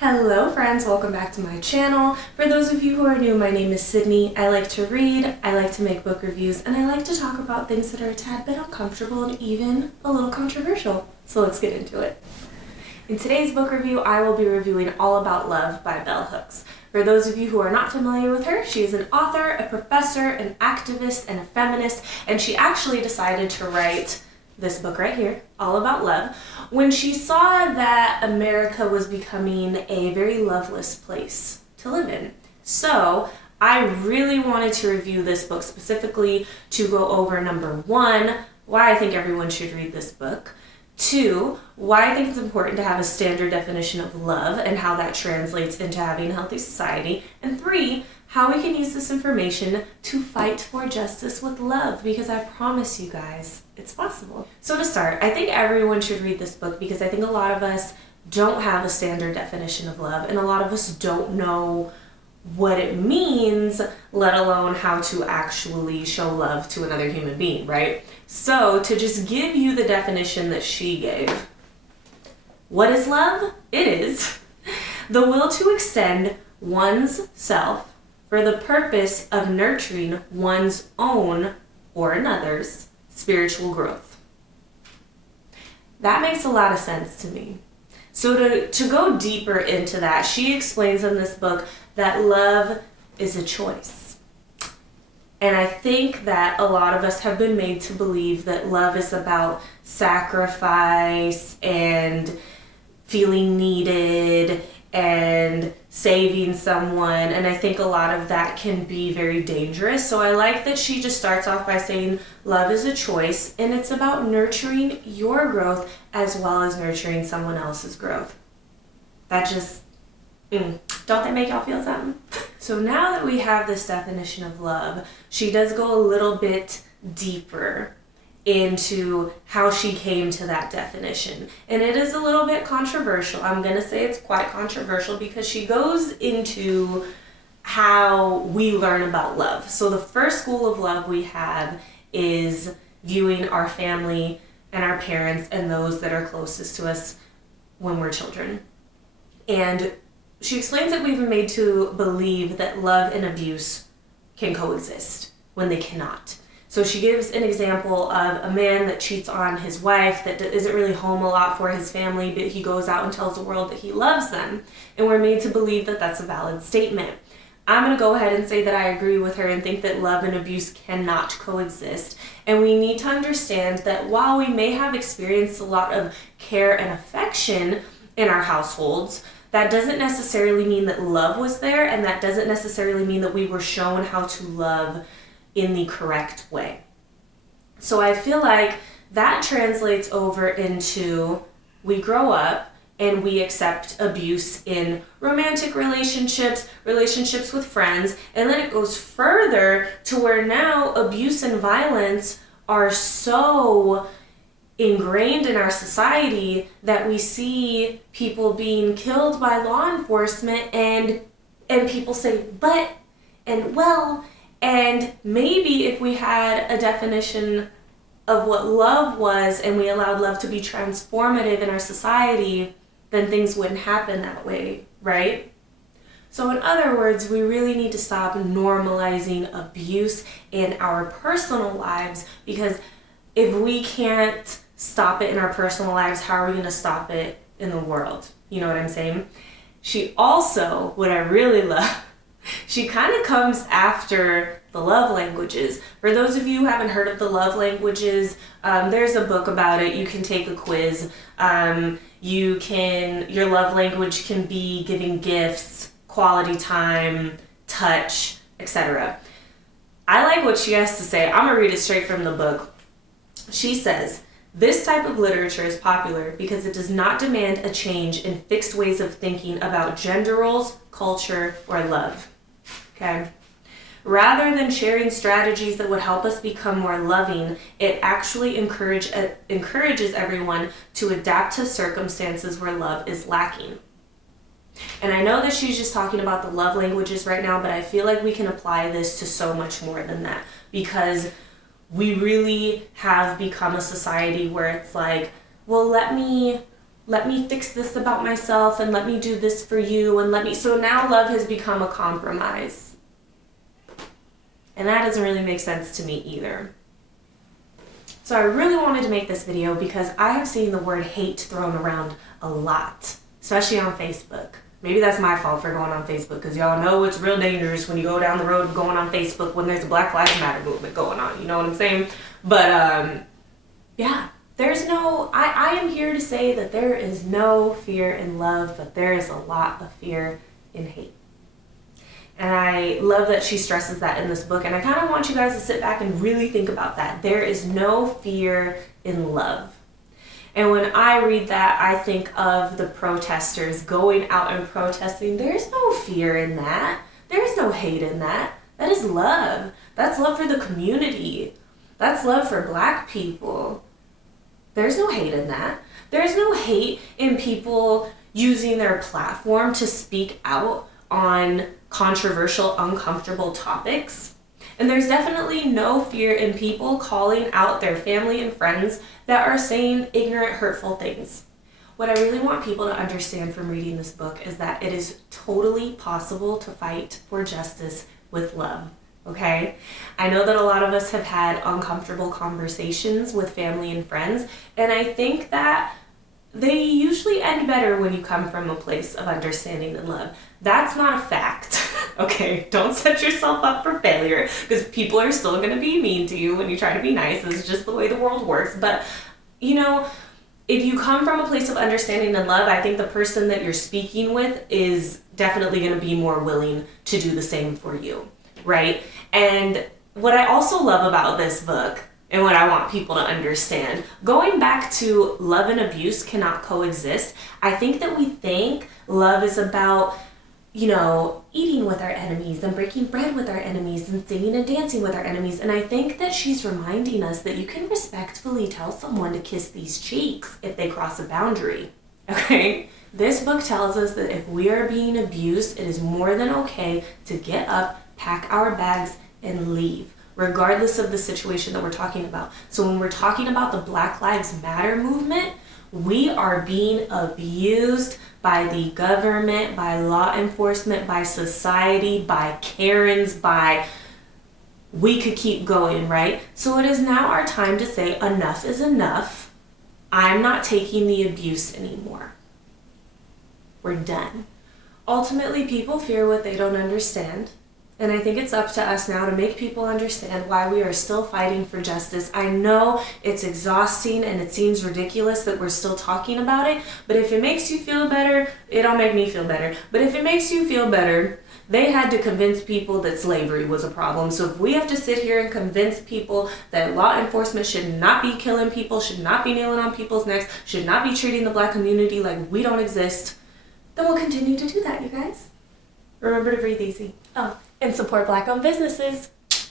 Hello friends, welcome back to my channel. For those of you who are new, my name is Sydney. I like to read, I like to make book reviews, and I like to talk about things that are a tad bit uncomfortable and even a little controversial. So let's get into it. In today's book review, I will be reviewing All About Love by Bell Hooks. For those of you who are not familiar with her, she is an author, a professor, an activist, and a feminist, and she actually decided to write this book right here, All About Love, when she saw that America was becoming a very loveless place to live in. So I really wanted to review this book specifically to go over number one, why I think everyone should read this book. Two, why I think it's important to have a standard definition of love and how that translates into having a healthy society. And three, how we can use this information to fight for justice with love, because I promise you guys, it's possible. So to start, I think everyone should read this book because I think a lot of us don't have a standard definition of love, and a lot of us don't know what it means, let alone how to actually show love to another human being, right? So to just give you the definition that she gave, what is love? It is the will to extend one's self for the purpose of nurturing one's own or another's spiritual growth. That makes a lot of sense to me. So to go deeper into that, she explains in this book that love is a choice. And I think that a lot of us have been made to believe that love is about sacrifice and feeling needed and saving someone, and I think a lot of that can be very dangerous. So I like that she just starts off by saying love is a choice, and it's about nurturing your growth as well as nurturing someone else's growth. That just, don't they make y'all feel something? So now that we have this definition of love, she does go a little bit deeper into how she came to that definition. And it is a little bit controversial. I'm going to say it's quite controversial because she goes into how we learn about love. So the first school of love we have is viewing our family and our parents and those that are closest to us when we're children. And she explains that we've been made to believe that love and abuse can coexist when they cannot. So she gives an example of a man that cheats on his wife, that isn't really home a lot for his family, but he goes out and tells the world that he loves them. And we're made to believe that that's a valid statement. I'm going to go ahead and say that I agree with her and think that love and abuse cannot coexist. And we need to understand that while we may have experienced a lot of care and affection in our households, that doesn't necessarily mean that love was there, and that doesn't necessarily mean that we were shown how to love in the correct way. So I feel like that translates over into we grow up and we accept abuse in romantic relationships, relationships with friends, and then it goes further to where now abuse and violence are so ingrained in our society that we see people being killed by law enforcement, and people say, but, and well, and maybe if we had a definition of what love was and we allowed love to be transformative in our society, then things wouldn't happen that way, right? So in other words, we really need to stop normalizing abuse in our personal lives, because if we can't stop it in our personal lives, how are we going to stop it in the world? You know what I'm saying? She also, what I really love, she kind of comes after the love languages. For those of you who haven't heard of the love languages, there's a book about it. You can take a quiz. Your love language can be giving gifts, quality time, touch, etc. I like what she has to say. I'm going to read it straight from the book. She says, "This type of literature is popular because it does not demand a change in fixed ways of thinking about gender roles, culture, or love." Okay? Rather than sharing strategies that would help us become more loving, it actually encourages everyone to adapt to circumstances where love is lacking. And I know that she's just talking about the love languages right now, but I feel like we can apply this to so much more than that, because we really have become a society where it's like, well, let me let me fix this about myself and let me do this for you and so now love has become a compromise. And that doesn't really make sense to me either. So I really wanted to make this video because I have seen the word hate thrown around a lot, especially on Facebook. Maybe that's my fault for going on Facebook, because y'all know it's real dangerous when you go down the road of going on Facebook when there's a Black Lives Matter movement going on, you know what I'm saying? But yeah, there's no, I am here to say that there is no fear in love, but there is a lot of fear in hate. And I love that she stresses that in this book, and I kind of want you guys to sit back and really think about that. There is no fear in love. And when I read that, I think of the protesters going out and protesting. There's no fear in that. There's no hate in that. That is love. That's love for the community. That's love for Black people. There's no hate in that. There's no hate in people using their platform to speak out on controversial, uncomfortable topics. And there's definitely no fear in people calling out their family and friends that are saying ignorant, hurtful things. What I really want people to understand from reading this book is that it is totally possible to fight for justice with love, okay? I know that a lot of us have had uncomfortable conversations with family and friends, and I think that they usually end better when you come from a place of understanding and love. That's not a fact, okay? Don't set yourself up for failure, because people are still going to be mean to you when you try to be nice. It's just the way the world works. But, you know, if you come from a place of understanding and love, I think the person that you're speaking with is definitely going to be more willing to do the same for you, right? And what I also love about this book, and what I want people to understand, going back to love and abuse cannot coexist. I think that we think love is about, you know, eating with our enemies and breaking bread with our enemies and singing and dancing with our enemies. And I think that she's reminding us that you can respectfully tell someone to kiss these cheeks if they cross a boundary, okay? This book tells us that if we are being abused, it is more than okay to get up, pack our bags, and leave, regardless of the situation that we're talking about. So when we're talking about the Black Lives Matter movement, we are being abused by the government, by law enforcement, by society, by Karens, we could keep going, right? So it is now our time to say enough is enough. I'm not taking the abuse anymore. We're done. Ultimately, people fear what they don't understand. And I think it's up to us now to make people understand why we are still fighting for justice. I know it's exhausting and it seems ridiculous that we're still talking about it, but if it makes you feel better, it'll make me feel better. But if it makes you feel better, they had to convince people that slavery was a problem. So if we have to sit here and convince people that law enforcement should not be killing people, should not be kneeling on people's necks, should not be treating the Black community like we don't exist, then we'll continue to do that, you guys. Remember to breathe easy. Oh, and support Black-owned businesses.